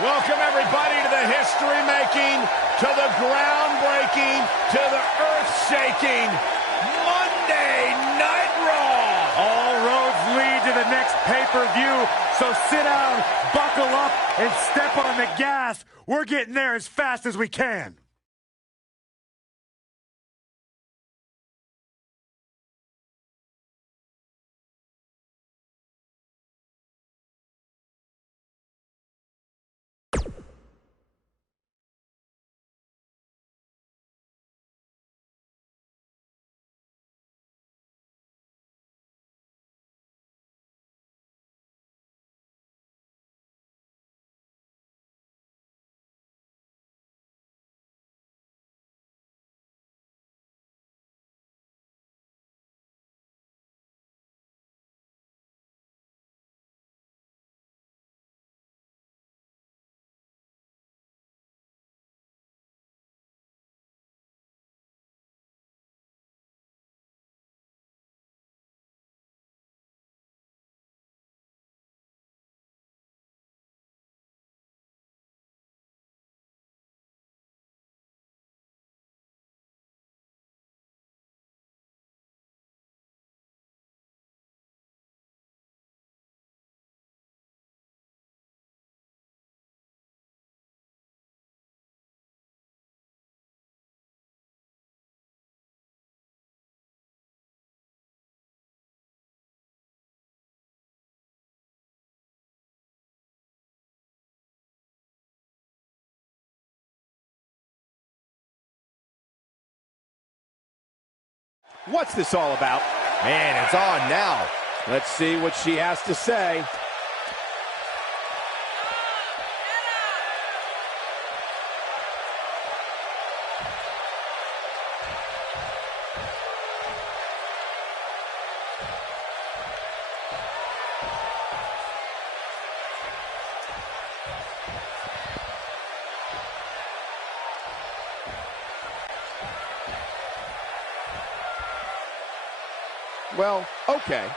Welcome, everybody, to the history-making, to the groundbreaking, to the earth-shaking Monday Night Raw. All roads lead to the next pay-per-view, so sit down, buckle up, and step on the gas. We're getting there as fast as we can. What's this all about? Man, it's on now. Let's see what she has to say. Well, okay.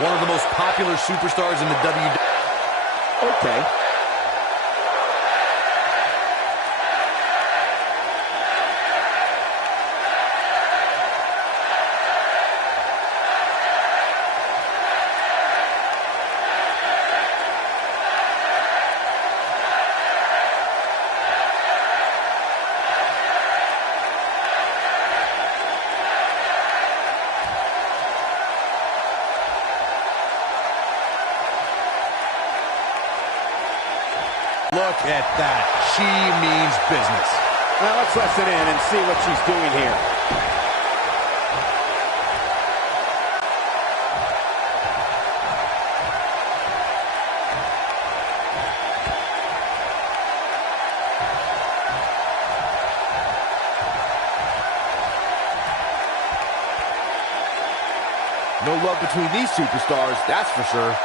One of the most popular superstars in the WWE. Okay. Look at that. She means business. Now let's listen in and see what she's doing here. No love between these superstars, that's for sure.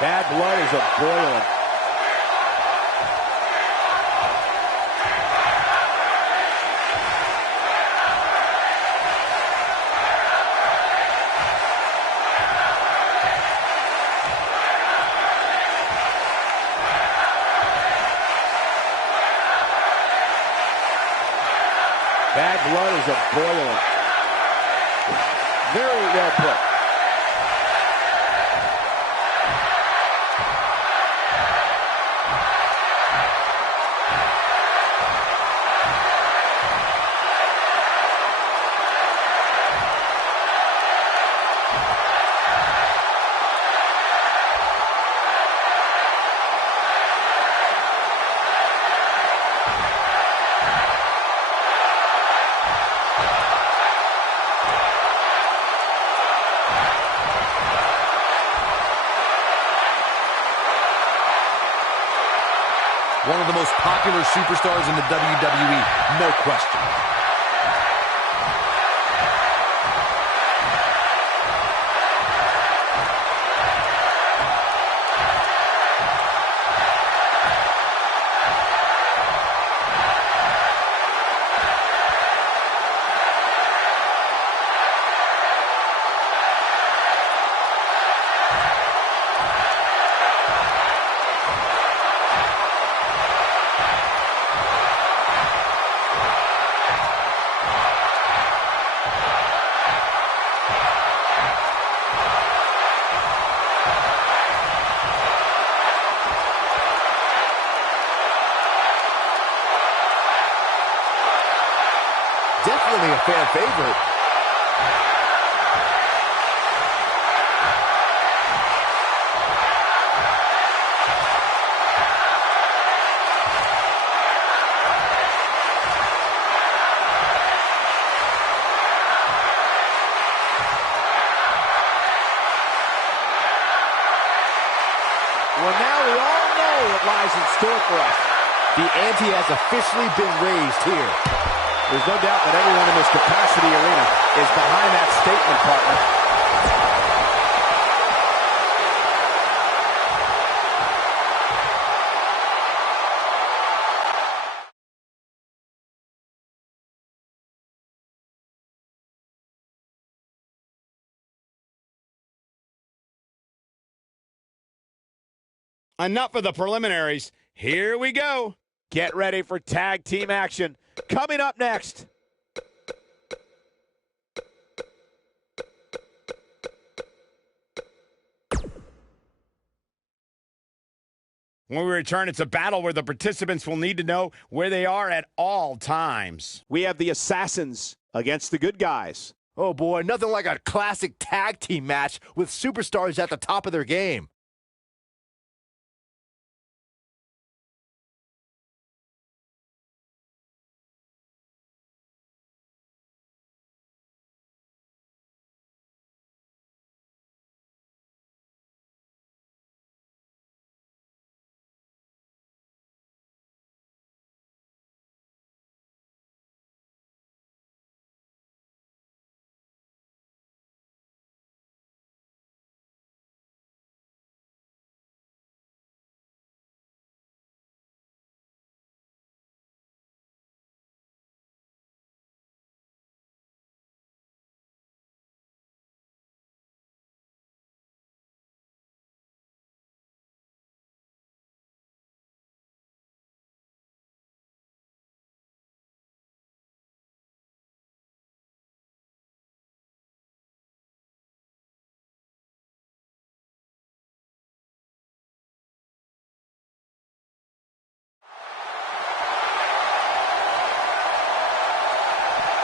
Bad blood is a-boiling. blood is a-boiling. Very well put. One of the most popular superstars in the WWE, no question. Definitely a fan favorite. Well, now we all know what lies in store for us. The ante has officially been raised here. There's no doubt that everyone in this capacity arena is behind that statement, partner. Enough of the preliminaries. Here we go. Get ready for tag team action. Coming up next. When we return, it's a battle where the participants will need to know where they are at all times. We have the Assassins against the Good Guys. Oh boy, nothing like a classic tag team match with superstars at the top of their game.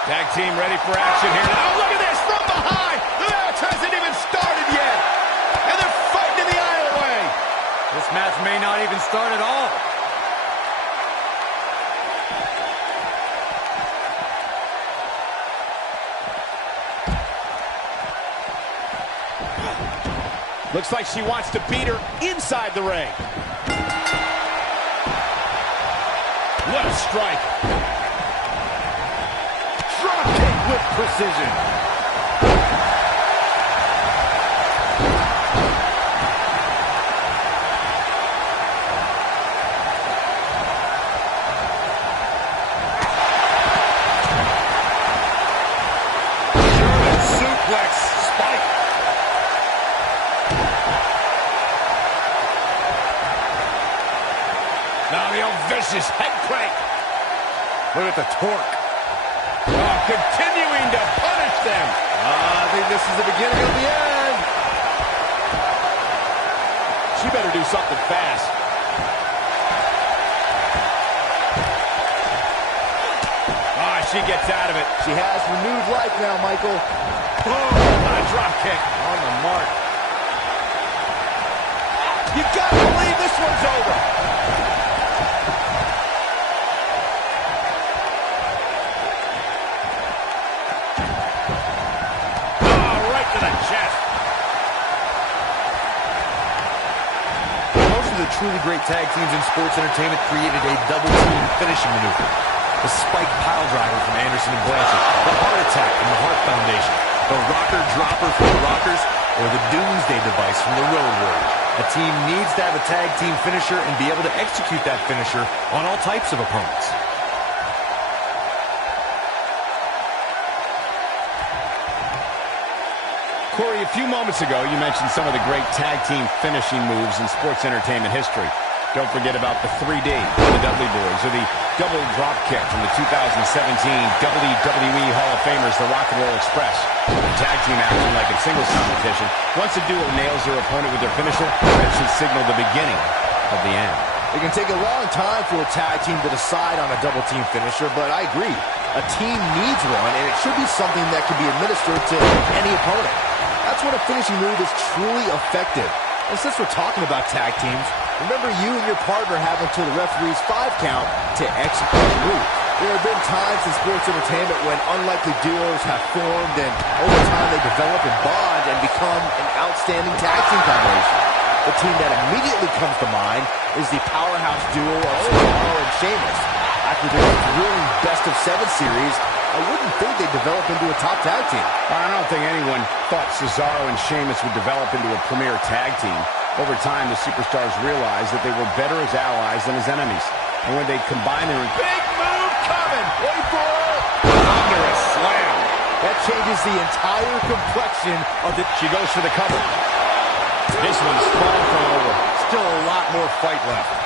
Tag team ready for action here. Oh, look at this from behind. The match hasn't even started yet. And they're fighting in the aisleway. This match may not even start at all. Looks like she wants to beat her inside the ring. What a strike. Drop kick with precision. German suplex spike. Now the old vicious head crank. Look at the torque. Oh, continuing to punish them. I think this is the beginning of the end. She better do something fast. Ah, she gets out of it. She has renewed life now, Michael. Boom! What a drop kick. On the mark. You gotta believe this one's over. Oh, right to the chest. Most of the truly great tag teams in sports entertainment created a double team finishing maneuver. The spike pile driver from Anderson and Blanchard, the heart attack from the Hart Foundation, the rocker dropper from the Rockers, or the doomsday device from the Road Warriors. A team needs to have a tag team finisher and be able to execute that finisher on all types of opponents. Corey, a few moments ago, you mentioned some of the great tag team finishing moves in sports entertainment history. Don't forget about the 3D from the Dudley Boys, or the double drop kick from the 2017 WWE Hall of Famers, the Rock and Roll Express. In tag team action, like in singles competition, once a duo nails their opponent with their finisher, that should signal the beginning of the end. It can take a long time for a tag team to decide on a double team finisher, but I agree. A team needs one, and it should be something that can be administered to any opponent. That's when a finishing move is truly effective. And since we're talking about tag teams, remember you and your partner have until the referee's 5 count to execute the move. There have been times in sports entertainment when unlikely duos have formed, and over time they develop and bond and become an outstanding tag team combination. The team that immediately comes to mind is the powerhouse duo of Cesaro and Sheamus. After their thrilling best-of-7 series, I wouldn't think they'd develop into a top tag team. I don't think anyone thought Cesaro and Sheamus would develop into a premier tag team. Over time, the superstars realized that they were better as allies than as enemies. And when they combined their... Big move coming! Wait for it! Thunderous slam. That changes the entire complexion of the... She goes for the cover. This one's far from over. Still a lot more fight left.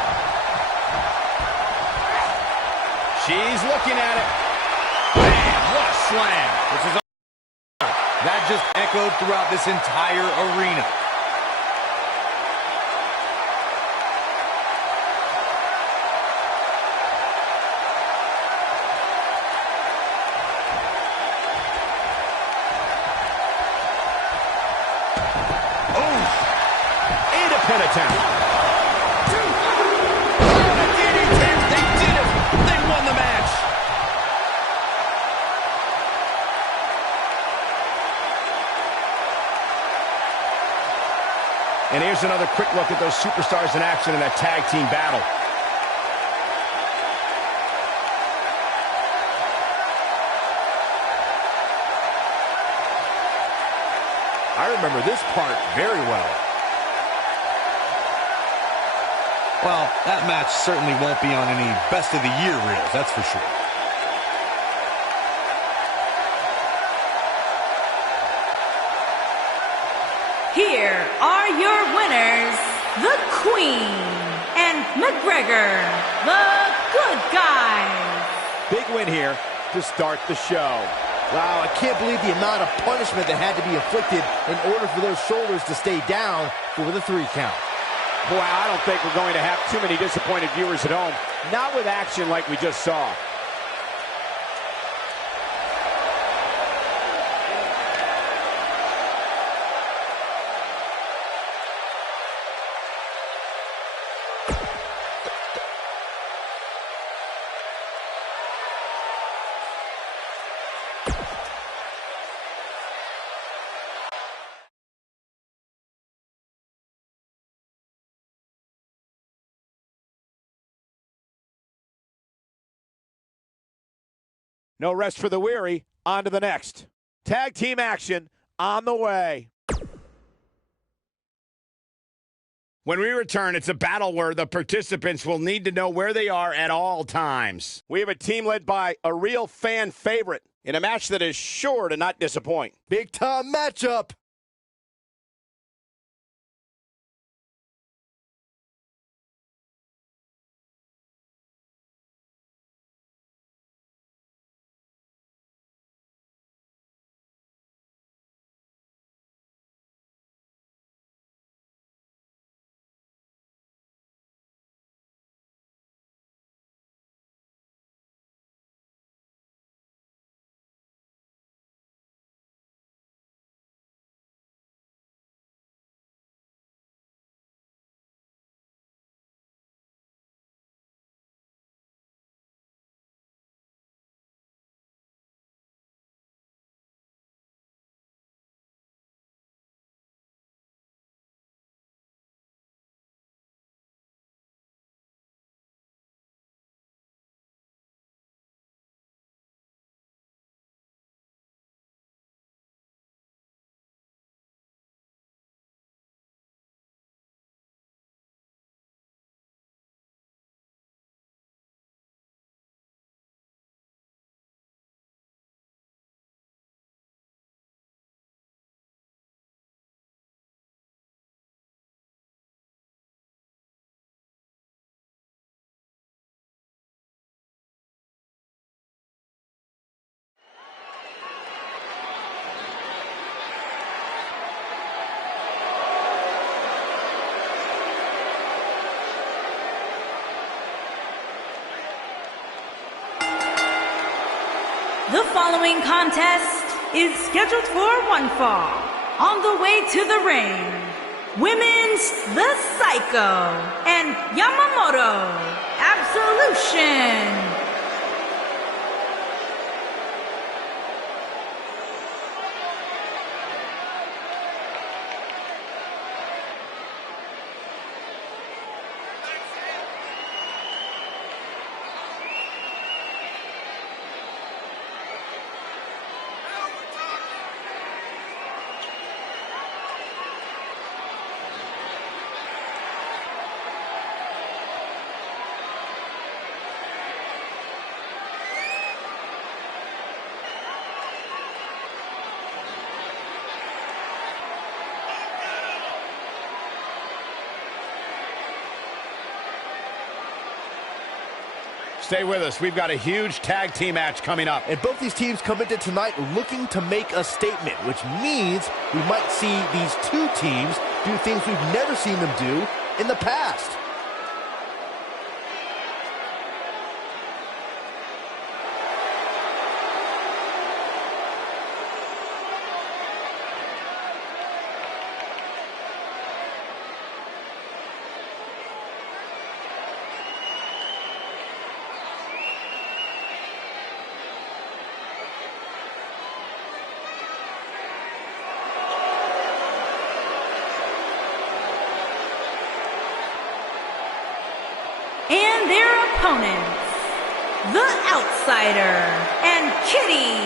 She's looking at it. Man, what a slam. This is that just echoed throughout this entire arena. And a pin attempt. They did it. They won the match. And here's another quick look at those superstars in action in that tag team battle. I remember this part very well. Well, that match certainly won't be on any best of the year reels, that's for sure. Here are your winners, the Queen and McGregor, the Good Guys. Big win here to start the show. Wow, I can't believe the amount of punishment that had to be inflicted in order for those shoulders to stay down for the 3 count. Boy, I don't think we're going to have too many disappointed viewers at home. Not with action like we just saw. No rest for the weary. On to the next. Tag team action on the way. When we return, it's a battle where the participants will need to know where they are at all times. We have a team led by a real fan favorite in a match that is sure to not disappoint. Big time matchup. The following contest is scheduled for one fall. On the way to the ring, Women's The Psycho and Yamamoto Absolution. Stay with us. We've got a huge tag team match coming up. And both these teams come into tonight looking to make a statement, which means we might see these two teams do things we've never seen them do in the past. And their opponents, The Outsider and Kitty.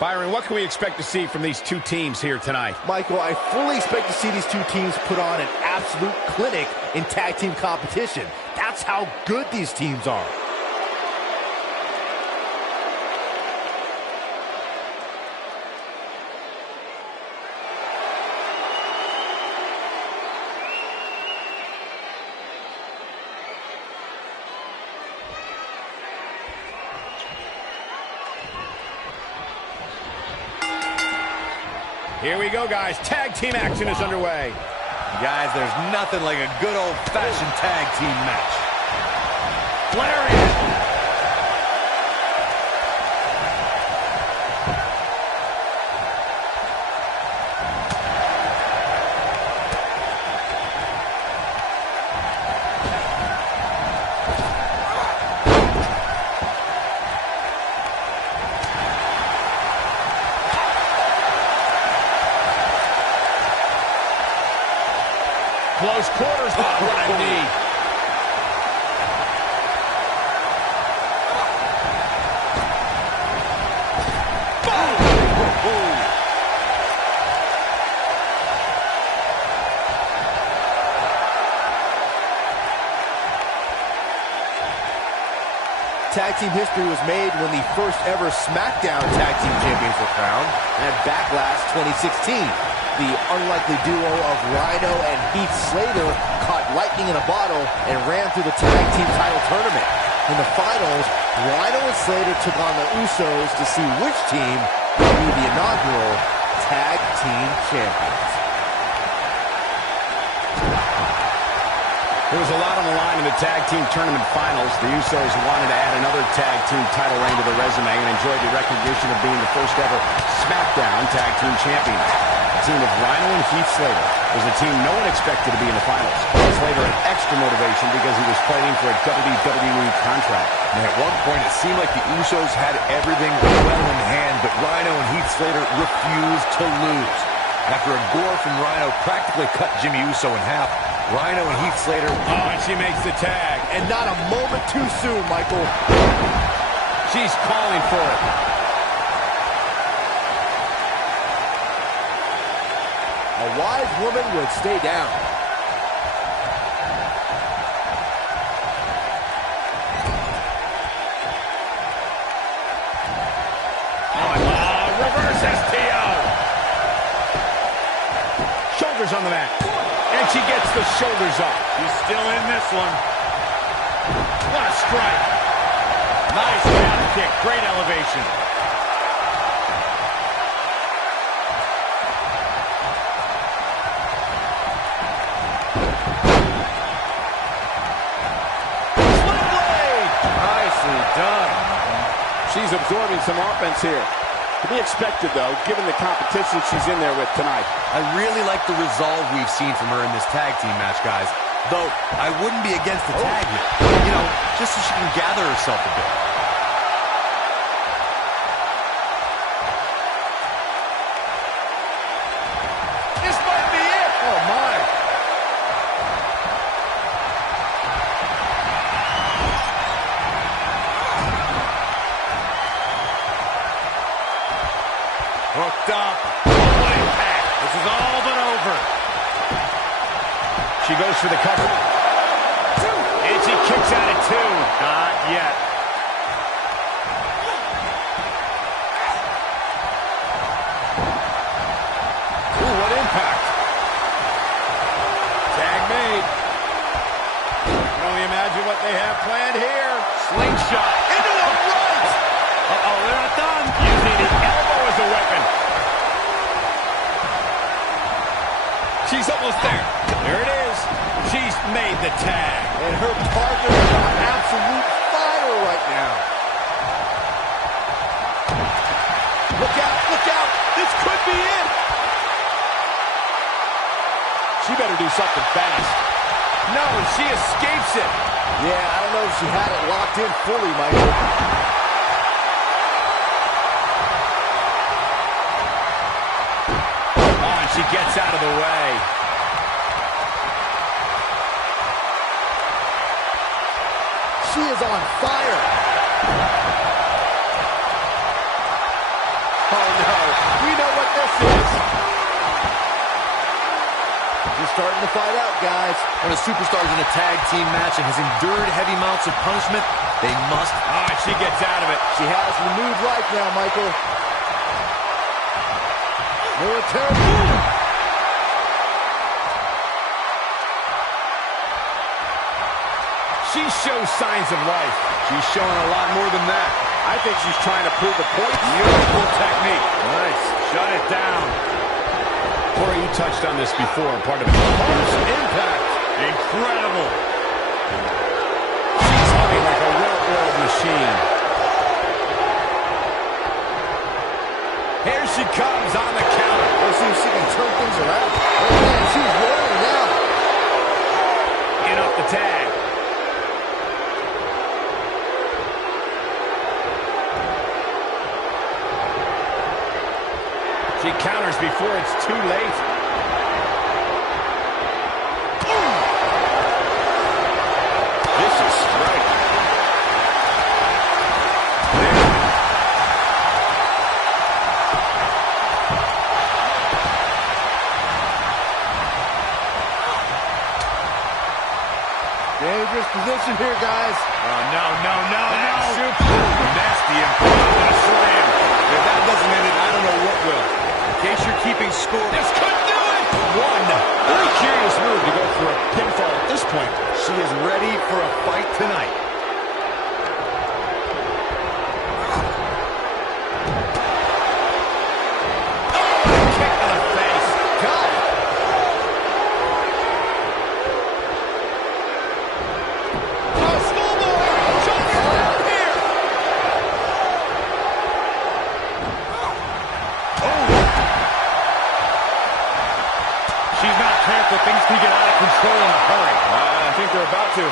Byron, what can we expect to see from these two teams here tonight? Michael, I fully expect to see these two teams put on an absolute clinic in tag team competition. That's how good these teams are. Here we go, guys. Tag team action is underway. Guys, there's nothing like a good old-fashioned tag team match. Lariat! Close quarters. Oh, what a knee. Tag team history was made when the first ever SmackDown Tag Team Champions were crowned at Backlash 2016. The unlikely duo of Rhino and Heath Slater caught lightning in a bottle and ran through the tag team title tournament. In the finals, Rhino and Slater took on the Usos to see which team would be the inaugural Tag Team Champions. There was a lot on the line in the tag team tournament finals. The Usos wanted to add another tag team title reign to their resume and enjoyed the recognition of being the first ever SmackDown Tag Team Champions. The team of Rhino and Heath Slater was a team no one expected to be in the finals. Slater had extra motivation because he was fighting for a WWE contract. And at one point, it seemed like the Usos had everything well in hand, but Rhino and Heath Slater refused to lose. After a gore from Rhino practically cut Jimmy Uso in half, Rhino and Heath Slater... Oh, and she makes the tag. And not a moment too soon, Michael. She's calling for it. A wise woman would stay down. Reverse STO. Shoulders on the mat. And she gets the shoulders up. He's still in this one. strike. Nice calf kick. Great elevation. Split blade. Nicely done. She's absorbing some offense here. To be expected, though, given the competition she's in there with tonight. I really like the resolve we've seen from her in this tag team match, guys. Though, I wouldn't be against the tag here. You know, just so she can gather herself a bit. This might be it! Oh, my. Hooked up. What impact. This is all but over. She goes for the cover. And she kicks out at 2. Not yet. Ooh, what impact. Tag made. Can only imagine what they have planned here. Slingshot. Into the right. Uh-oh, they're not done. Using the elbow as a weapon. She's almost there. There it is. She's made the tag. And her partner is on absolute fire right now. Look out, look out. This could be it. She better do something fast. No, she escapes it. Yeah, I don't know if she had it locked in fully, Michael. Oh, and she gets out of the way. She is on fire. Oh, no. We know what this is. You're starting to fight out, guys. When a superstar's in a tag team match and has endured heavy amounts of punishment, they must... Oh, and she gets out of it. She has renewed life now, Michael. Military move. She shows signs of life. She's showing a lot more than that. I think she's trying to prove a point. Beautiful technique. Nice. Shut it down. Corey, you touched on this before. Part of it. First impact. Incredible. She's humming like a well-oiled machine. Here she comes on the counter. Let's see if she can turn things around. Oh, man, she's rolling now. In up the tag. She counters before it's too late. Boom! Vicious strike. Dangerous position here, guys. Oh, no. Nasty impact. A slam. If that doesn't end it, I don't know what will. In case you're keeping score, this could do it! 1. Very curious move to go for a pinfall at this point. She is ready for a fight tonight. Oh, a kick to the face. Got it. Oh, schoolboy! Jumps down here! She's not careful. Things can get out of control in a hurry. I think they're about to.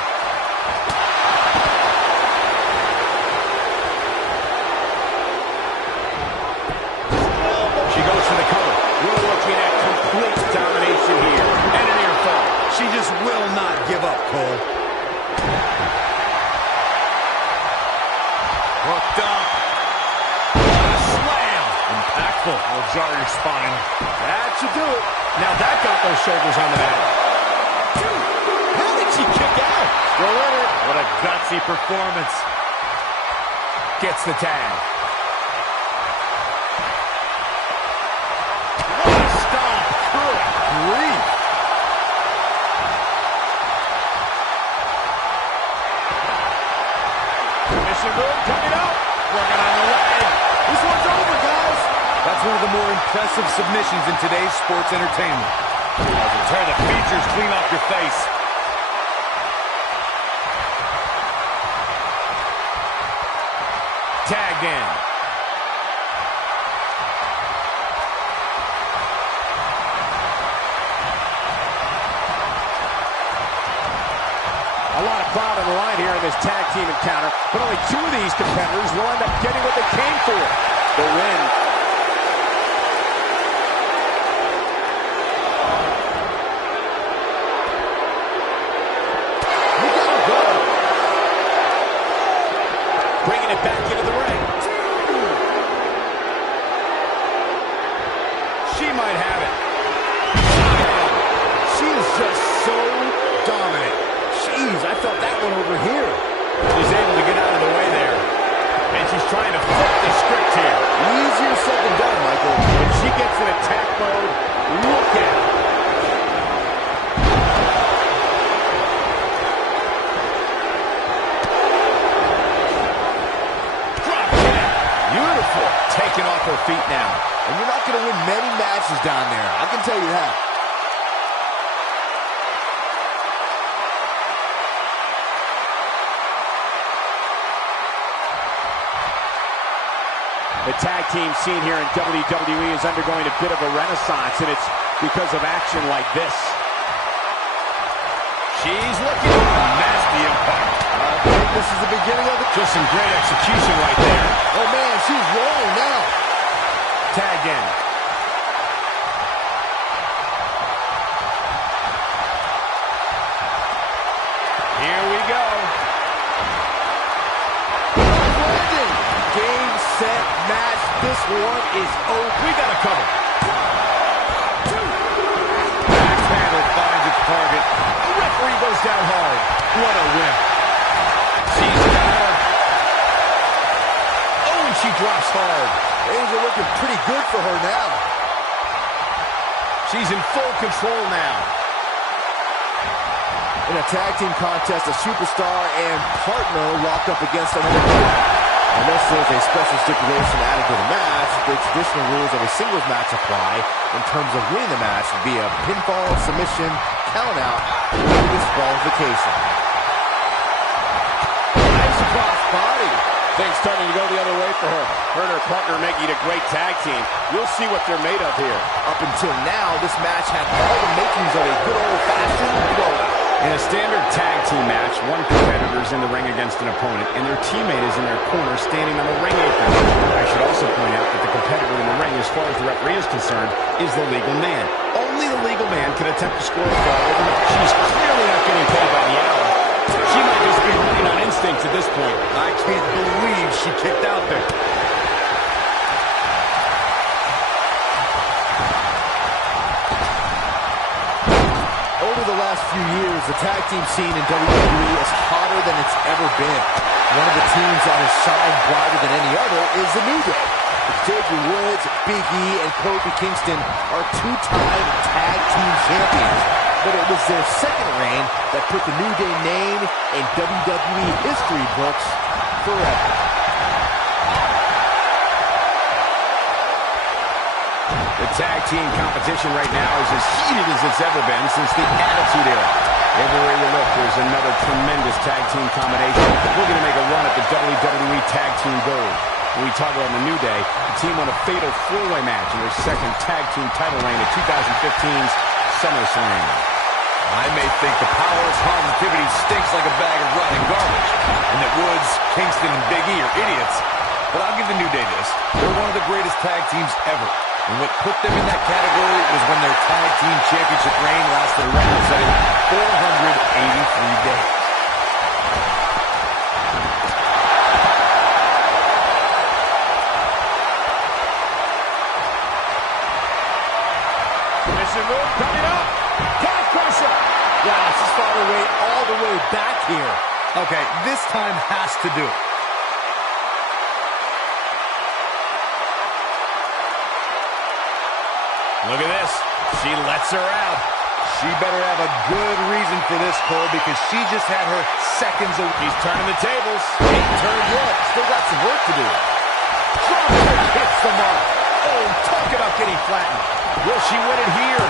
She goes for the cover. We're looking at complete domination here. And an ear fall. She just will not give up, Cole. Hooked up. What a slam. Impactful. Will jar your spine. That should do it. Now that got those shoulders on the mat. How did she kick out? Still in it. What a gutsy performance. Gets the tag. What a stomp. Good grief. Finishing move coming up. Working on the leg. This one's over, guys. That's one of the more impressive submissions in today's sports entertainment. As it tear the features clean off your face. Tagged in. A lot of crowd on the line here in this tag team encounter, but only two of these competitors will end up getting what they came for, the win. You gotta go. Bringing it back into the ring. She might have it. She is just so dominant. Jeez, I felt that one over here. She's able to get out of the way there. And she's trying to flip the script here. Easier said than done, Michael. When she gets in attack mode, look at it. Drop kick. Beautiful. Taking off her feet now. And you're not going to win many matches down there. I can tell you that. The tag team scene here in WWE is undergoing a bit of a renaissance, and it's because of action like this. She's looking for a nasty impact. I think this is the beginning of it. Just some great execution right there. Oh, man, she's rolling now. Tag in. Here we go. Game, set, match. This one is over. We got a cover. Axe handle finds its target. The referee goes down hard. What a win. She's got her. Oh, and she drops hard. Things are looking pretty good for her now. She's in full control now. In a tag team contest, a superstar and partner locked up against another player. Unless there's a special stipulation added to the match, the traditional rules of a singles match apply in terms of winning the match via pinfall, submission, count-out, or disqualification. Nice cross body. Things starting to go the other way for her. Her and her partner making a great tag team. We'll see what they're made of here. Up until now, this match had all the makings of a good old-fashioned blowout. In a standard tag team match, one competitor is in the ring against an opponent, and their teammate is in their corner standing on the ring apron. I should also point out that the competitor in the ring, as far as the referee is concerned, is the legal man. Only the legal man can attempt to score a fall over the... She's clearly not getting paid by the hour. She might just be running on instinct at this point. I can't believe she kicked out there. Over the last few years, the tag team scene in WWE is hotter than it's ever been. One of the teams that has shined brighter than any other is the New Day. Xavier Woods, Big E, and Kofi Kingston are two-time tag team champions. But it was their second reign that put the New Day name in WWE history books forever. The tag team competition right now is as heated as it's ever been since the Attitude Era. Everywhere you look, there's another tremendous tag team combination. We're going to make a run at the WWE Tag Team Gold. When we talk about the New Day, the team won a fatal four-way match in their second tag team title reign at 2015's SummerSlam. I may think the power of positivity stinks like a bag of rotten garbage, and that Woods, Kingston, and Big E are idiots, but I'll give the New Day this. They're one of the greatest tag teams ever, and what put them in that category was when their tag team championship reign lasted a record-setting 483 days. Submission move coming up. Calf crusher. Wow, she's fought her way all the way back here. Okay, this time has to do it. Look at this. She lets her out. She better have a good reason for this, Cole, because she just had her seconds of... He's turning the tables. Ain't turned yet. Still got some work to do. Drop kick hits the mark. Oh, talk about getting flattened. Will she win it here?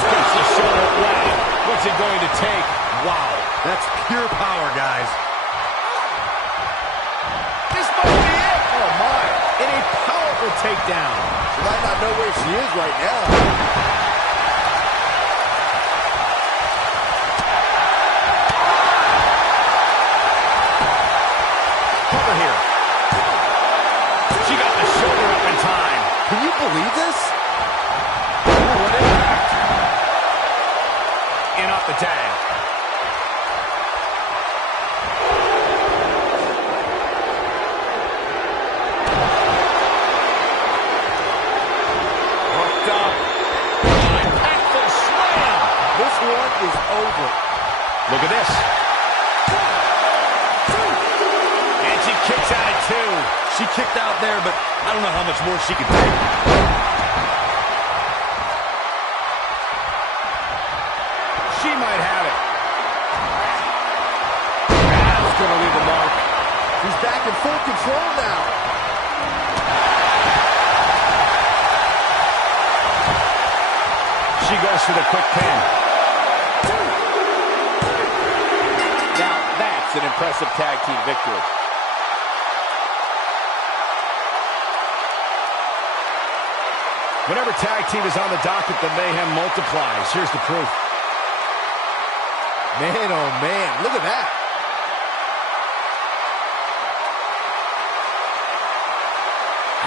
Gets the shoulder. Wow. What's it going to take? Wow, that's pure power, guys. This might be it. Oh, my. In a powerful takedown. She might not know where she is right now. Cover here. She got the shoulder up in time. Can you believe this? Oh, what impact. In off the tag. Hooked up. Impactful slam. This one is over. Look at this. And she kicks out at two. She kicked out there, but I don't know how much more she can take. She might have it. That's going to leave a mark. She's back in full control now. She goes for the quick pin. Now that's an impressive tag team victory. Whenever tag team is on the docket, the mayhem multiplies. Here's the proof. Man, oh man, look at that.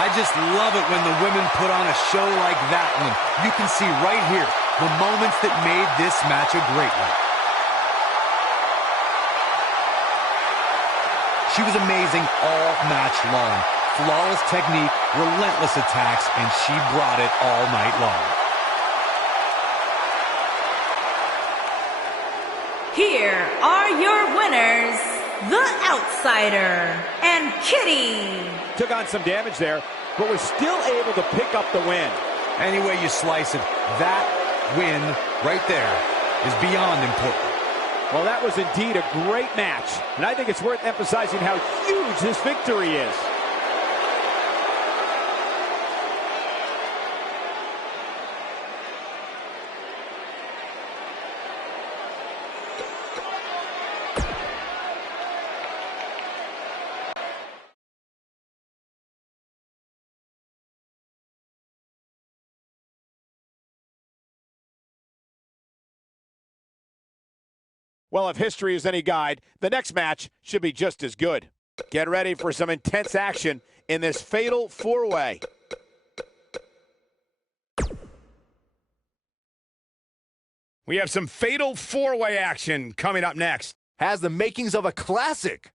I just love it when the women put on a show like that one. You can see right here the moments that made this match a great one. She was amazing all match long. Flawless technique, relentless attacks, and she brought it all night long. Here are your winners, The Outsider and Kitty. Took on some damage there, but was still able to pick up the win. Any way you slice it, that win right there is beyond important. Well, that was indeed a great match, and I think it's worth emphasizing how huge this victory is. Well, if history is any guide, the next match should be just as good. Get ready for some intense action in this fatal four-way. We have some fatal four-way action coming up next. Has the makings of a classic.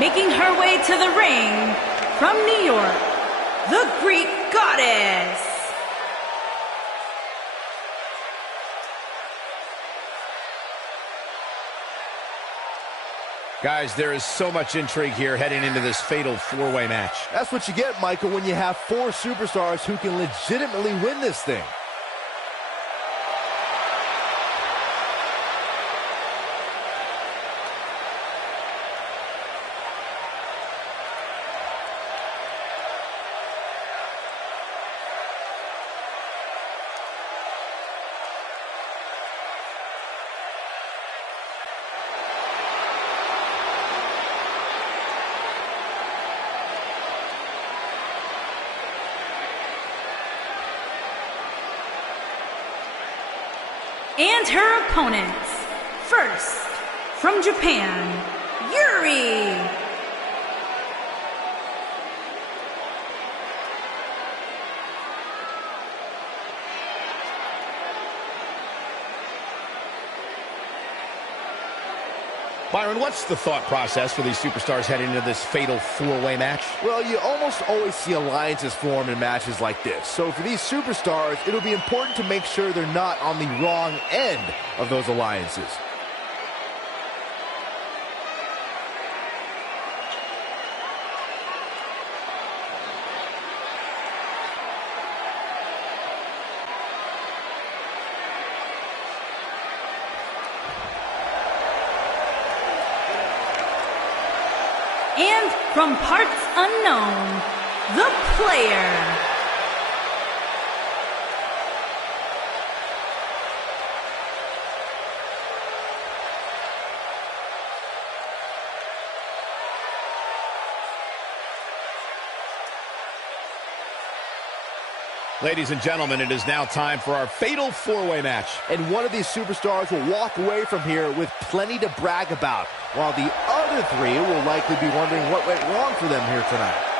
Making her way to the ring from New York, the Greek Goddess. Guys, there is so much intrigue here heading into this fatal four-way match. That's what you get, Michael, when you have 4 superstars who can legitimately win this thing. And her opponents, first, from Japan, Yuri. Byron, what's the thought process for these superstars heading into this fatal four-way match? Well, you almost always see alliances form in matches like this. So for these superstars, it'll be important to make sure they're not on the wrong end of those alliances. And from parts unknown, the Player. Ladies and gentlemen, it is now time for our fatal four-way match. And one of these superstars will walk away from here with plenty to brag about, while the other 3 will likely be wondering what went wrong for them here tonight.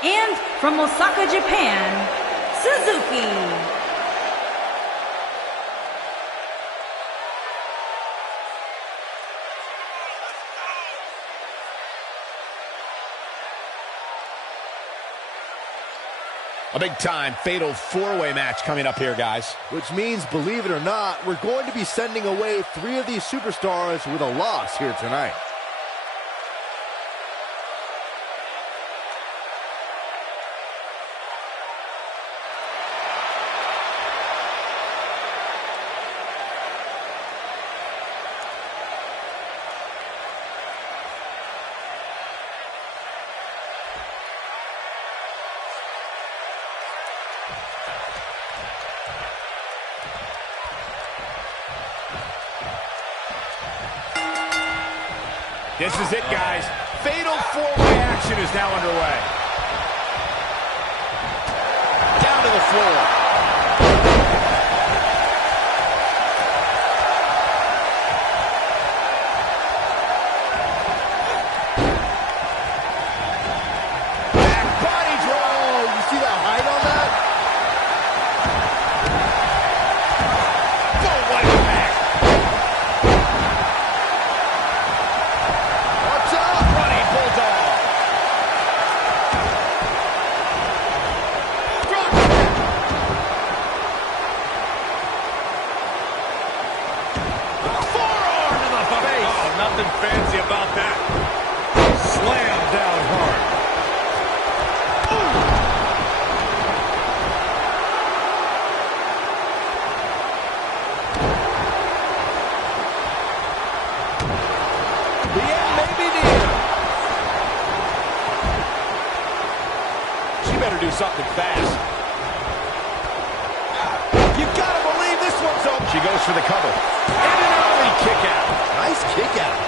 And from Osaka, Japan, Suzuki. A big-time fatal four-way match coming up here, guys. Which means, believe it or not, we're going to be sending away 3 of these superstars with a loss here tonight. This is it, guys. Fatal four-way action is now underway. Down to the floor. Back body draw. You see that height on that? Full right back. What's up? Running bulldog. Drop kick. Forearm to the face. Oh, nothing fancy about that. Slam down hard. The end may be near. She better do something fast. You gotta believe this one's open. She goes for the cover. And an early kick out. Nice kick out.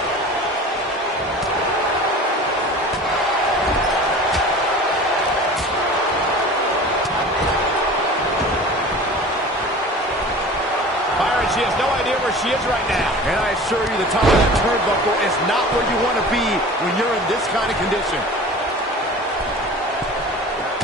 Byron, she has no idea where she is right now. And I assure you, the top of that turnbuckle is not where you want to be when you're in this kind of condition.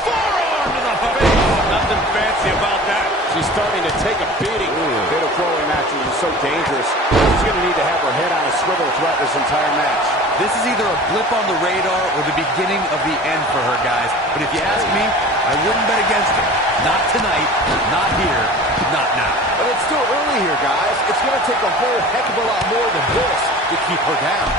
Forearm to the face. Nothing fancy about that. She's starting to take a beating. Fatal four-way matches are so dangerous. She's going to need to have her head on a swivel throughout this entire match. This is either a blip on the radar or the beginning of the end for her, guys. But if you ask me, I wouldn't bet against her. Not tonight, not here, not now. But it's still early here, guys. It's going to take a whole heck of a lot more than this to keep her down.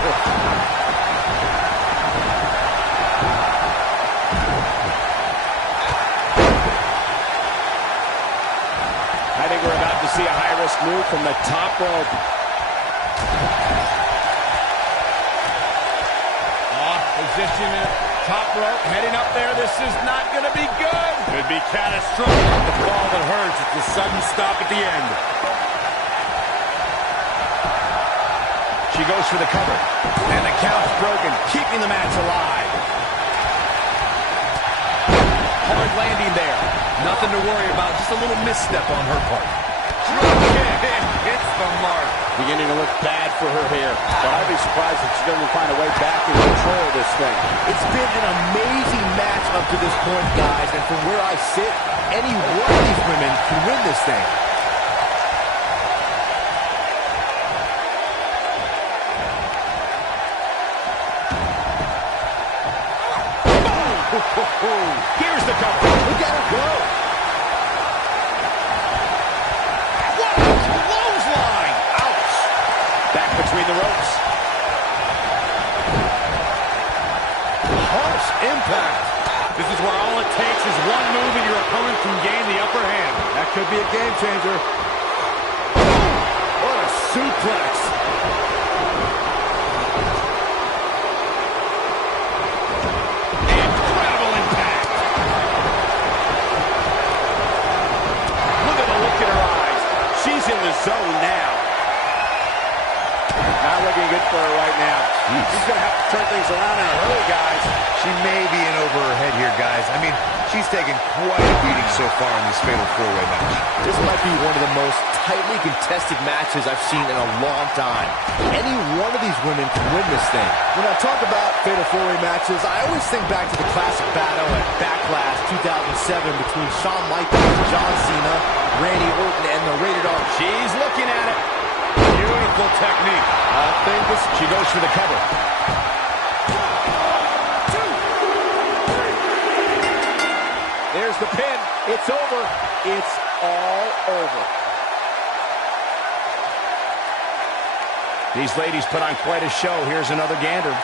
I think we're about to see a high-risk move from the top rope. Off position at top rope, heading up there. This is not going to be good. Could be catastrophic. The fall that hurts. It's a sudden stop at the end. She goes for the cover. And the count's broken, keeping the match alive. Hard landing there. Nothing to worry about, just a little misstep on her part. Hits the mark. Beginning to look bad for her here. But I'd be surprised if she doesn't find a way back in control of this thing. It's been an amazing match up to this point, guys. And from where I sit, any one of these women can win this thing. Here's the cover. Look at her go. What a clothesline! Ouch! Back between the ropes. Harsh impact. This is where all it takes is one move and your opponent can gain the upper hand. That could be a game changer. What a suplex. Incredible impact! Look at the look in her eyes. She's in the zone now. Not looking good for her right now. She's going to have to turn things around in a hurry, guys. She may be in over her head here, guys. I mean, she's taken quite a beating so far in this fatal four-way match. This might be one of the most tightly contested matches I've seen in a long time. Any one of these women can win this thing. When I talk about fatal four-way matches, I always think back to the classic battle at Backlash 2007 between Shawn Michaels, John Cena, Randy Orton, and the Rated R. She's looking at it. Beautiful technique. She goes for the cover. There's the pin. It's over. It's all over. These ladies put on quite a show. Here's another gander.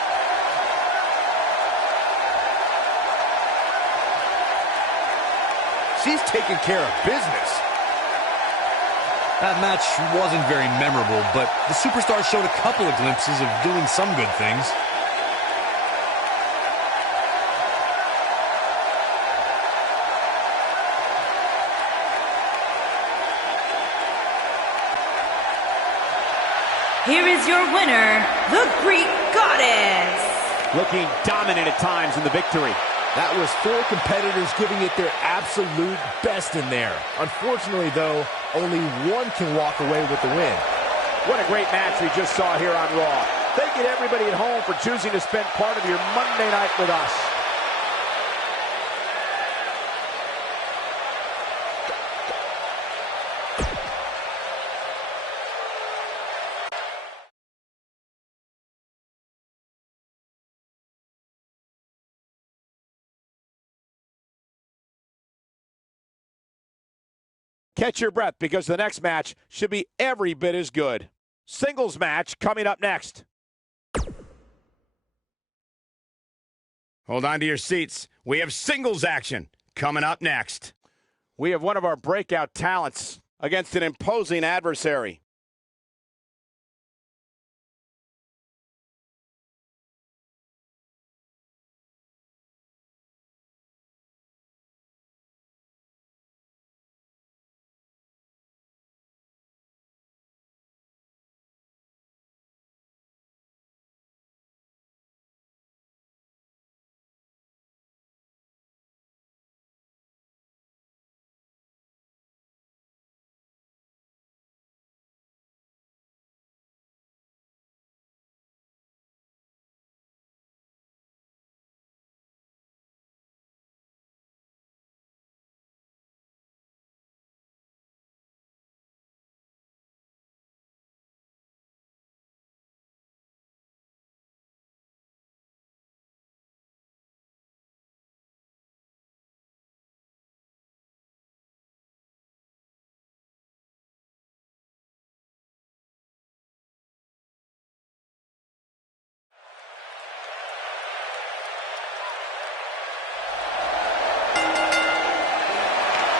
She's taking care of business. That match wasn't very memorable, but the superstar showed a couple of glimpses of doing some good things. Here is your winner, the Greek Goddess. Looking dominant at times in the victory. That was four competitors giving it their absolute best in there. Unfortunately, though, only one can walk away with the win. What a great match we just saw here on Raw. Thank you to everybody at home for choosing to spend part of your Monday night with us. Catch your breath because the next match should be every bit as good. Singles match coming up next. Hold on to your seats. We have singles action coming up next. We have one of our breakout talents against an imposing adversary.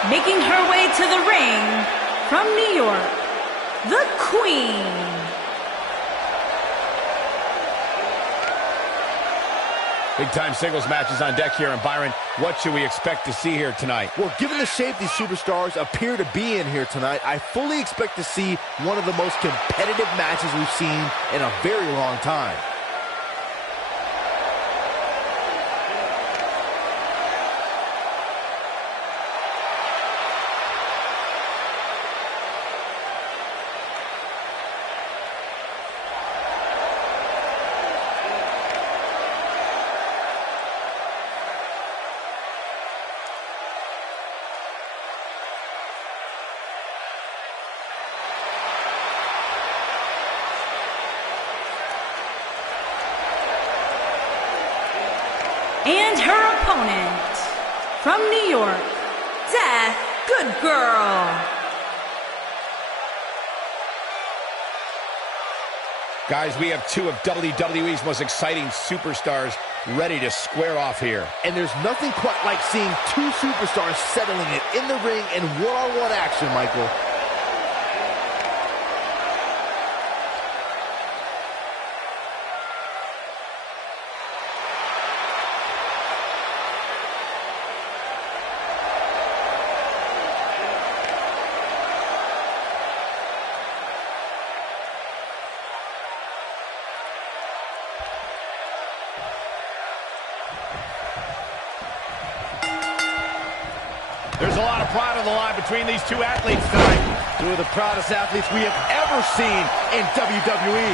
Making her way to the ring from New York, the Queen. Big-time singles matches on deck here. And Byron, what should we expect to see here tonight? Well, given the shape these superstars appear to be in here tonight, I fully expect to see one of the most competitive matches we've seen in a very long time. And her opponent, from New York, Death Good Girl. Guys, we have two of WWE's most exciting superstars ready to square off here. And there's nothing quite like seeing two superstars settling it in the ring in one-on-one action, Michael. There's a lot of pride on the line between these two athletes tonight. Two of the proudest athletes we have ever seen in WWE.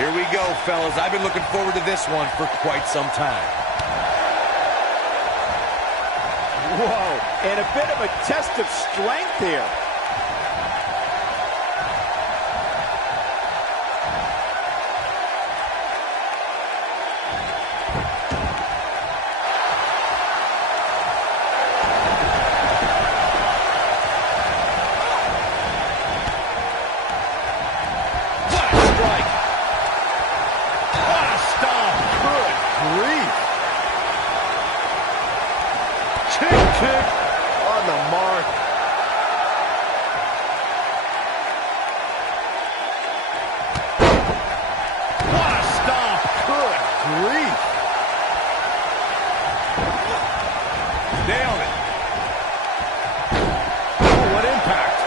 Here we go, fellas. I've been looking forward to this one for quite some time. Whoa, and a bit of a test of strength here. On the mark. What a stomp! Good grief. Nailed it. Oh, what impact.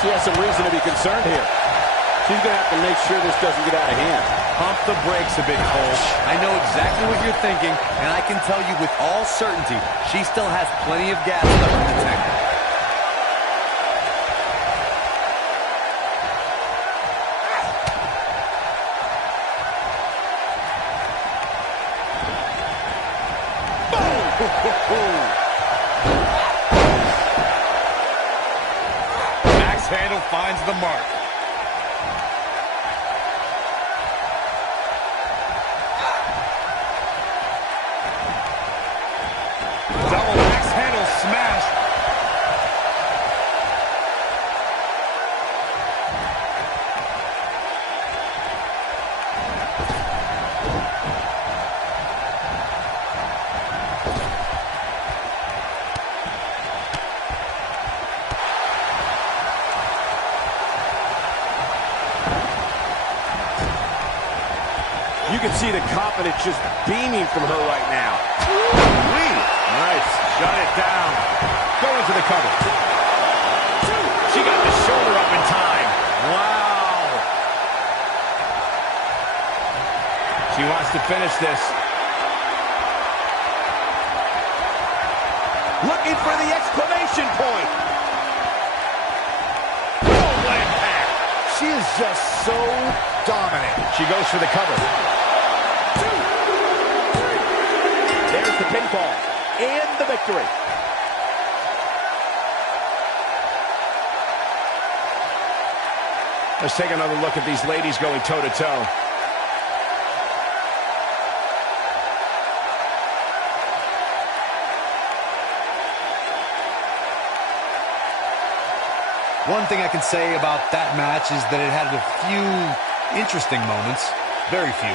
She has some reason to be concerned here. She's going to have to make sure this doesn't get out of hand. Pump the brakes a bit, Cole. I know exactly what you're thinking, and I can tell you with all certainty, she still has plenty of gas left in the tank. Axe handle finds the mark. Double axe handle smash. You can see the confidence just beaming from her right now. Nice. Shut it down. Going for the cover. She got the shoulder up in time. Wow. She wants to finish this. Looking for the exclamation point. Oh, what impact. She is just so dominant. She goes for the cover. There's the pinfall and the victory. Let's take another look at these ladies going toe-to-toe. One thing I can say about that match is that it had a few interesting moments. Very few.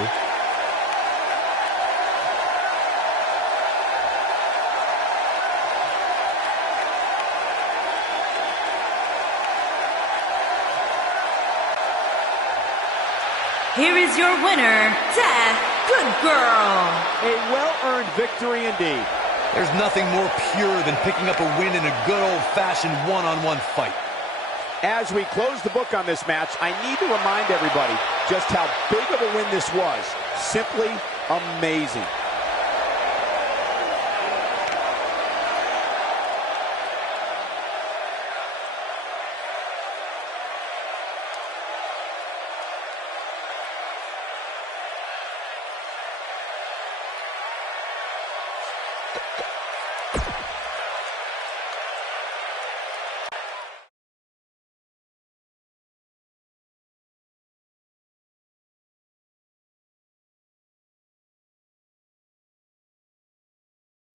Here is your winner, Death Good Girl. A well-earned victory indeed. There's nothing more pure than picking up a win in a good old-fashioned one-on-one fight. As we close the book on this match, I need to remind everybody just how big of a win this was. Simply amazing.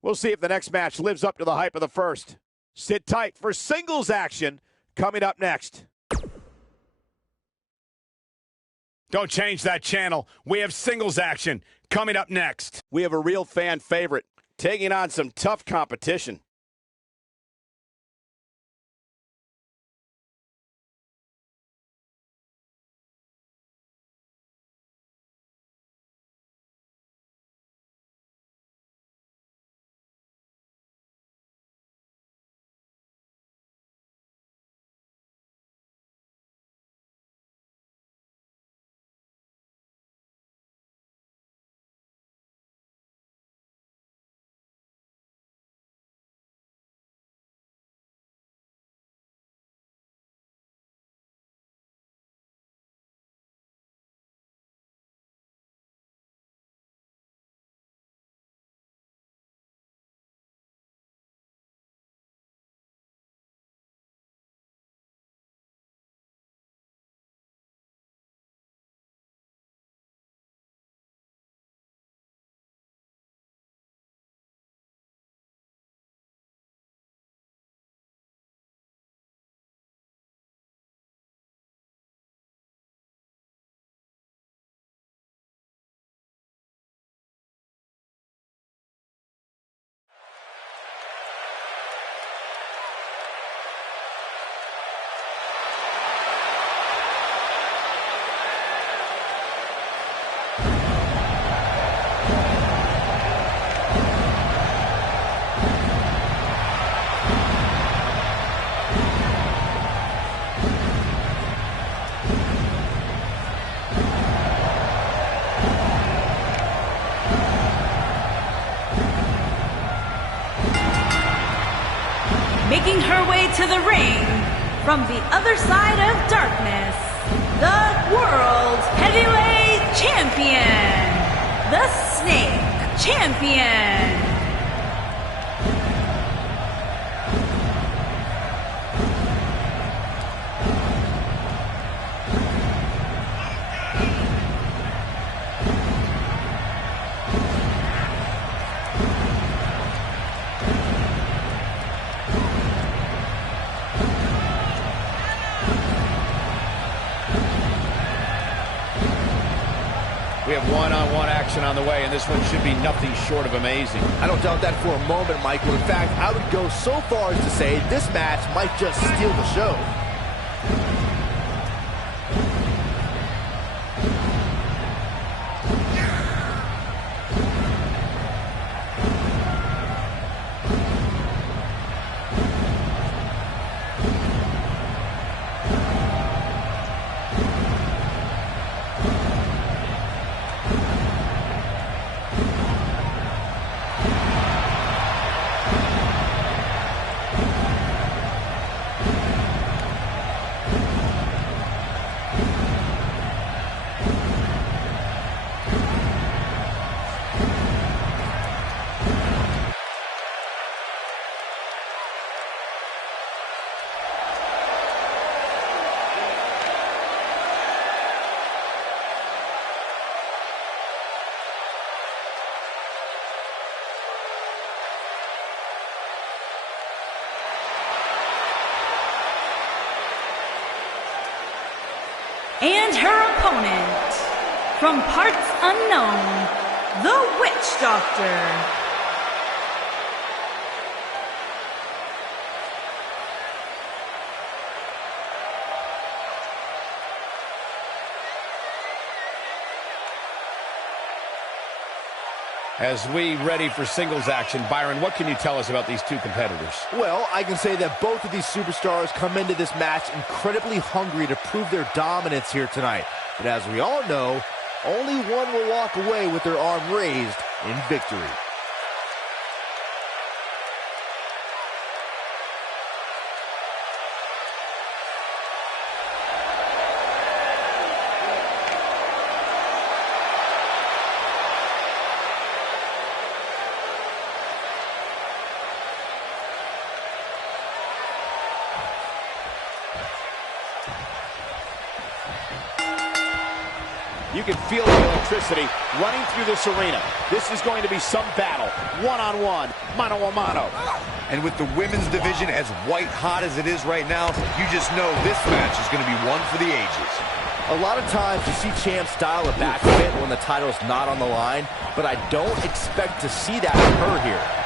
We'll see if the next match lives up to the hype of the first. Sit tight for singles action coming up next. Don't change that channel. We have singles action coming up next. We have a real fan favorite taking on some tough competition. Making her way to the ring from the other side of darkness, the World Heavyweight Champion, the Snake Champion. We have one-on-one action on the way, and this one should be nothing short of amazing. I don't doubt that for a moment, Michael. In fact, I would go so far as to say this match might just steal the show. And her opponent, from parts unknown, the Witch Doctor. As we ready for singles action, Byron, what can you tell us about these two competitors? Well, I can say that both of these superstars come into this match incredibly hungry to prove their dominance here tonight. But as we all know, only one will walk away with their arm raised in victory. You can feel the electricity running through this arena. This is going to be some battle. One-on-one, mano-a-mano. And with the women's division as white hot as it is right now, you just know this match is going to be one for the ages. A lot of times you see champs style a back fit when the title's not on the line, but I don't expect to see that occur here.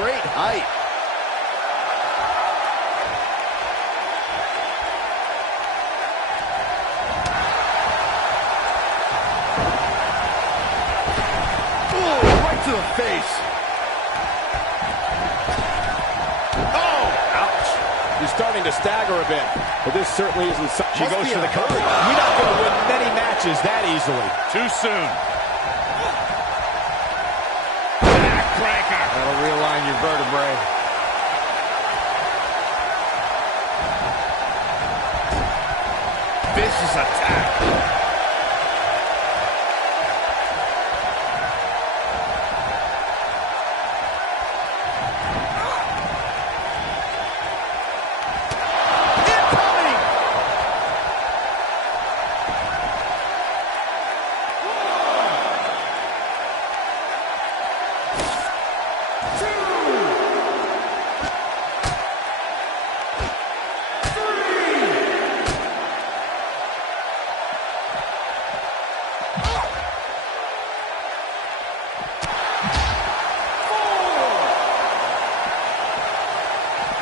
Great height. Ooh, right to the face. Oh, ouch. He's starting to stagger a bit, but this certainly isn't something. She goes for the cover. You're not going to win many matches that easily. Too soon. That'll realign your vertebrae. Vicious attack.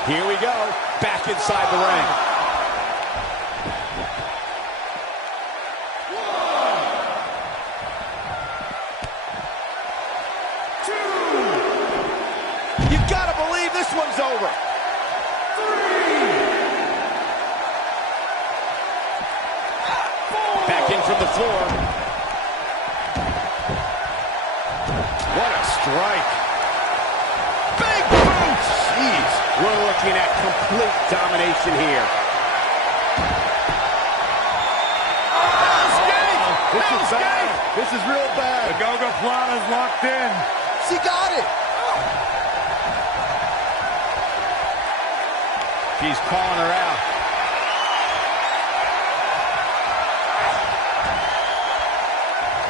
Here we go, back inside the ring. You gotta believe this one's over. Back in from the floor. What a strike. Big boot! Jeez. We're looking at complete domination here. This is bad. This is real bad. The Gogoplata's locked in. She got it. She's calling her out.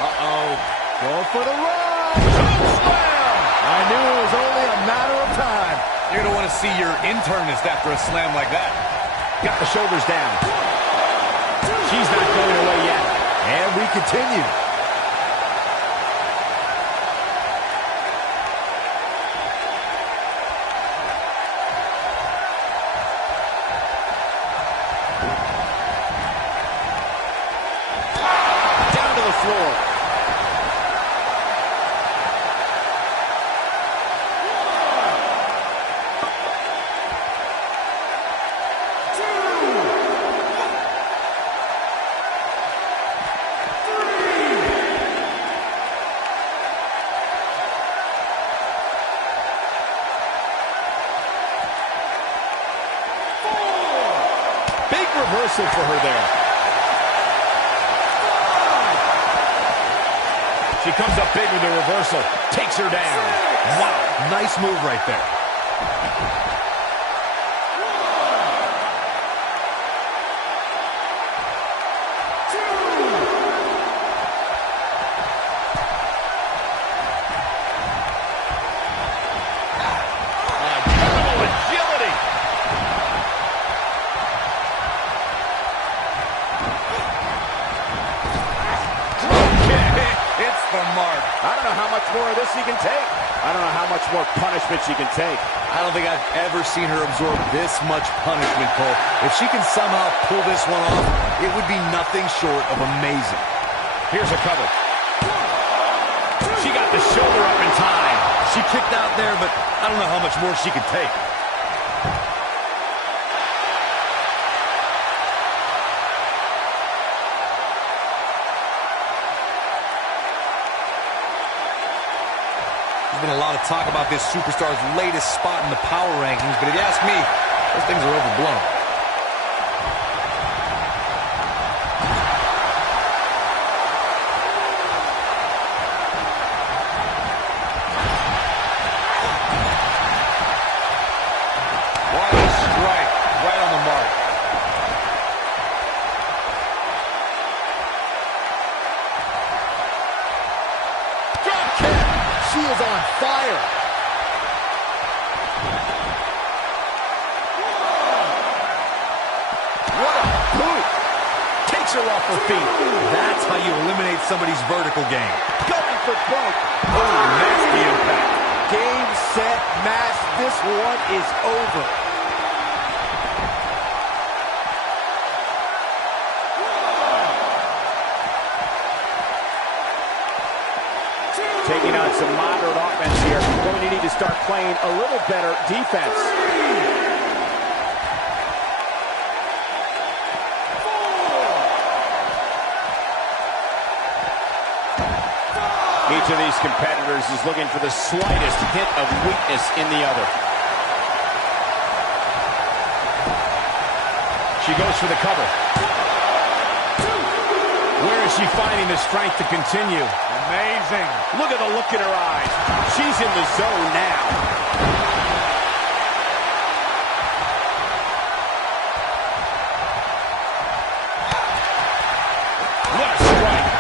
Uh-oh. Going for the run. Slam. I knew it was only a matter of time. You're going to want to see your internist after a slam like that. Got the shoulders down. She's not going away yet. And we continue. Down to the floor. Reversal for her there. She comes up big with the reversal. Takes her down. Wow, nice move right there. know how much more of this he can take. I don't know how much more punishment she can take. I don't think I've ever seen her absorb this much punishment, Cole. If she can somehow pull this one off, it would be nothing short of amazing. Here's a cover. She got the shoulder up in time. She kicked out there, but I don't know how much more she could take. There's been a lot of talk about this superstar's latest spot in the power rankings, but if you ask me, those things are overblown. What a strike, right on the mark. Drop kick. She is on fire. What a boot. Takes her off her feet. That's how you eliminate somebody's vertical game. Going for broke. Oh, nasty impact. Game, set, match. This one is over. Taking on some moderate offense here. Going to need to start playing a little better defense. Each of these competitors is looking for the slightest hint of weakness in the other. She goes for the cover. Where is she finding the strength to continue? Amazing. Look at the look in her eyes. She's in the zone now. What a strike.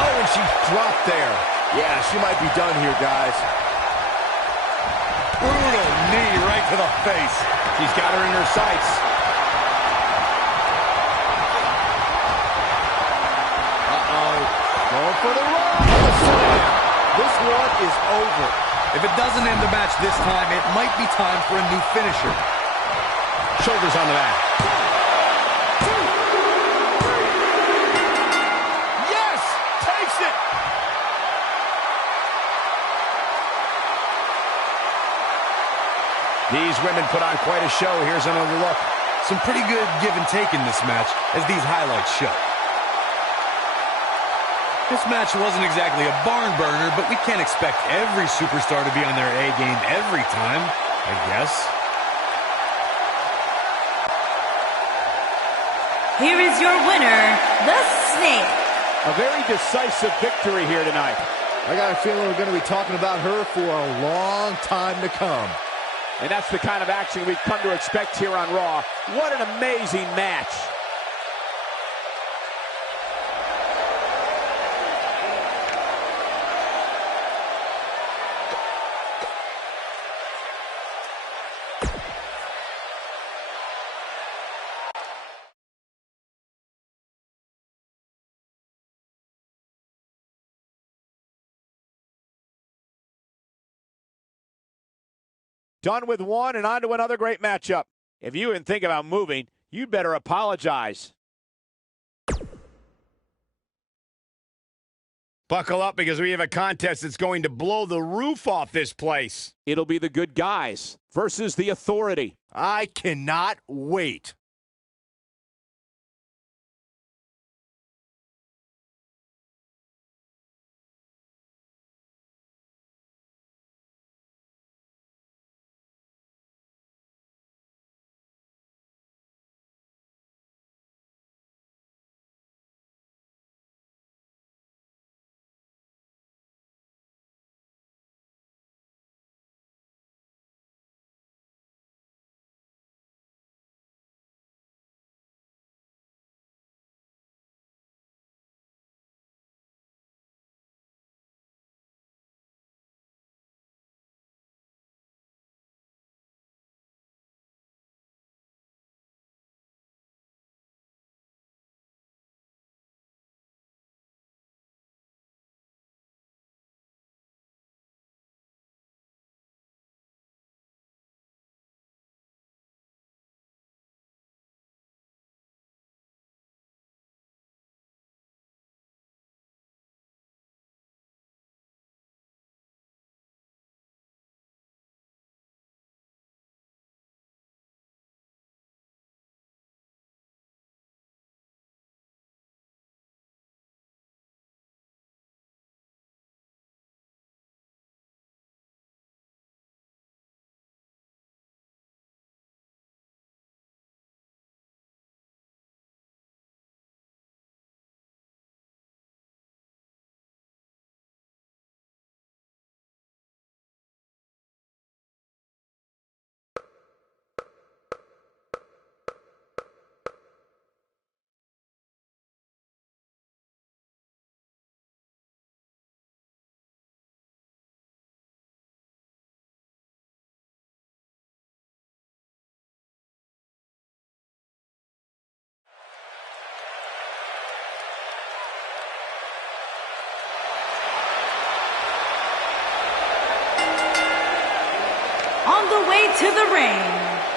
Oh, and she dropped there. Yeah, she might be done here, guys. Brutal knee right to the face. She's got her in her sights. Going for the run. This one is over. If it doesn't end the match this time, it might be time for a new finisher. Shoulders on the mat. Yes! Takes it! These women put on quite a show. Here's another look. Some pretty good give and take in this match, as these highlights show. This match wasn't exactly a barn burner, but we can't expect every superstar to be on their A game every time, I guess. Here is your winner, the Snake. A very decisive victory here tonight. I got a feeling we're going to be talking about her for a long time to come. And that's the kind of action we've come to expect here on Raw. What an amazing match. Done with one and on to another great matchup. If you didn't think about moving, you'd better apologize. Buckle up because we have a contest that's going to blow the roof off this place. It'll be the good guys versus the authority. I cannot wait. to the ring,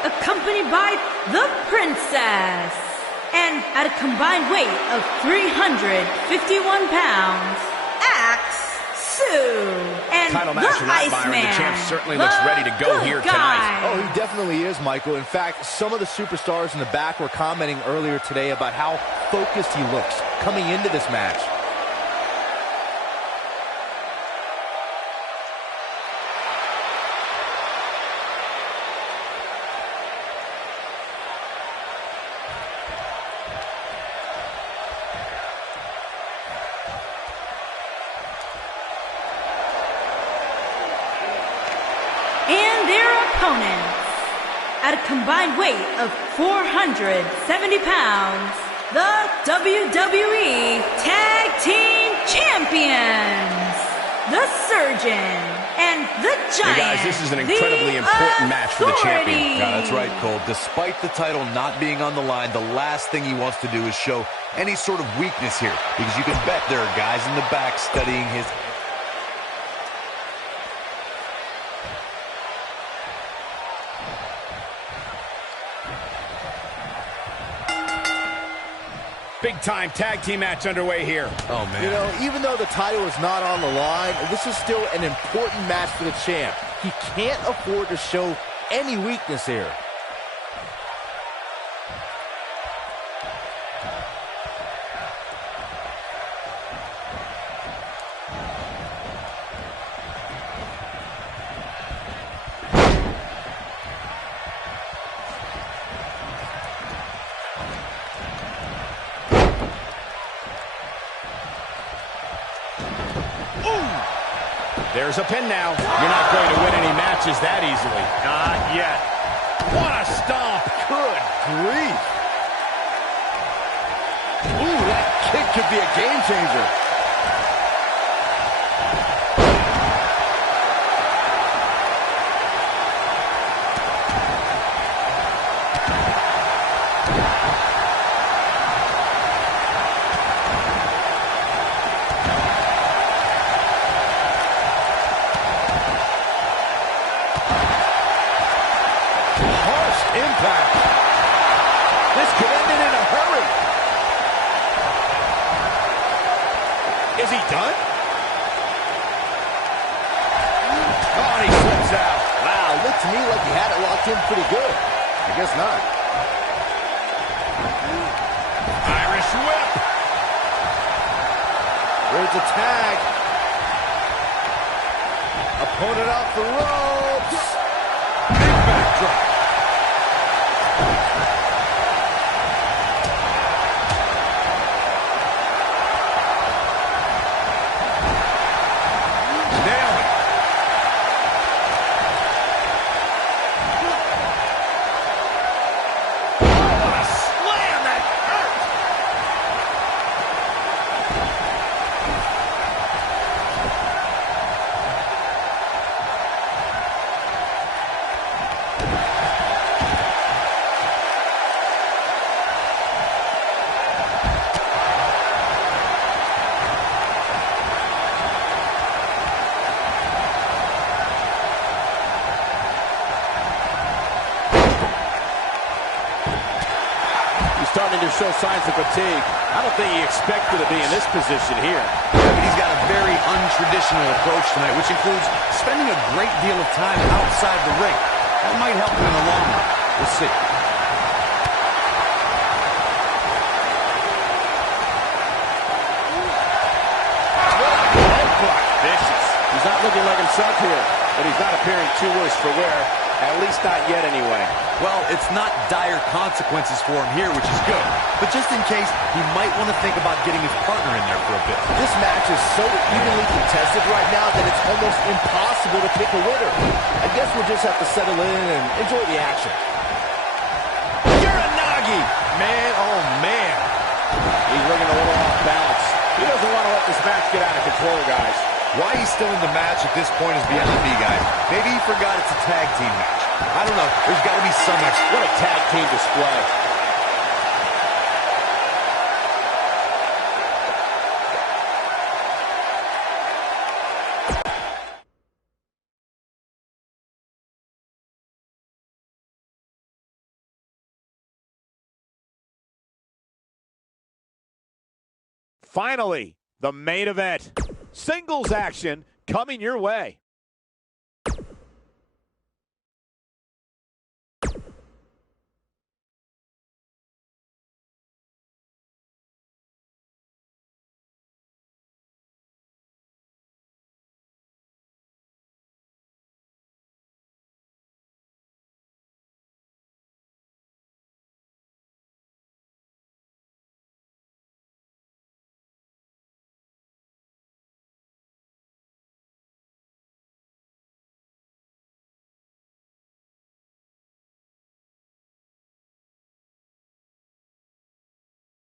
accompanied by the Princess. And at a combined weight of 351 pounds, Axe Sue. And Title match the or not, Byron, Iceman, the champ certainly looks ready to go here guy. tonight. Oh, he definitely is, Michael. In fact, some of the superstars in the back were commenting earlier today about how focused he looks coming into this match. And their opponents, at a combined weight of 470 pounds, the WWE Tag Team Champions, the Surgeon and the Giant. Hey guys, this is an incredibly important match for the champion. Yeah, that's right, Cole. Despite the title not being on the line, the last thing he wants to do is show any sort of weakness here, because you can bet there are guys in the back studying his... Big-time tag team match underway here. Oh, man. You know, even though the title is not on the line, this is still an important match for the champ. He can't afford to show any weakness here. There's a pin now. You're not going to win any matches that easily. Not yet. What a stomp. Good grief. Ooh, that kick could be a game changer. Impact. This could end it in a hurry. Is he done? Oh, and he slips out. Wow, looked to me like he had it locked in pretty good. I guess not. Irish whip. There's a tag. Opponent off the ropes. Big backdrop. Starting to show signs of fatigue. I don't think he expected to be in this position here. Yeah, but he's got a very untraditional approach tonight, which includes spending a great deal of time outside the ring. That might help him in the long run. We'll see. Vicious. He's not looking like himself here, but he's not appearing too worse for wear. At least not yet, anyway. Well, it's not dire consequences for him here, which is good. But just in case, he might want to think about getting his partner in there for a bit. This match is so evenly contested right now that it's almost impossible to pick a winner. I guess we'll just have to settle in and enjoy the action. Uranagi! Man, oh man. He's looking a little off balance. He doesn't want to let this match get out of control, guys. Why he's still in the match at this point is beyond me, guys. Maybe he forgot it's a tag team match. I don't know. There's got to be some... What a tag team display. Finally, the main event. Singles action coming your way.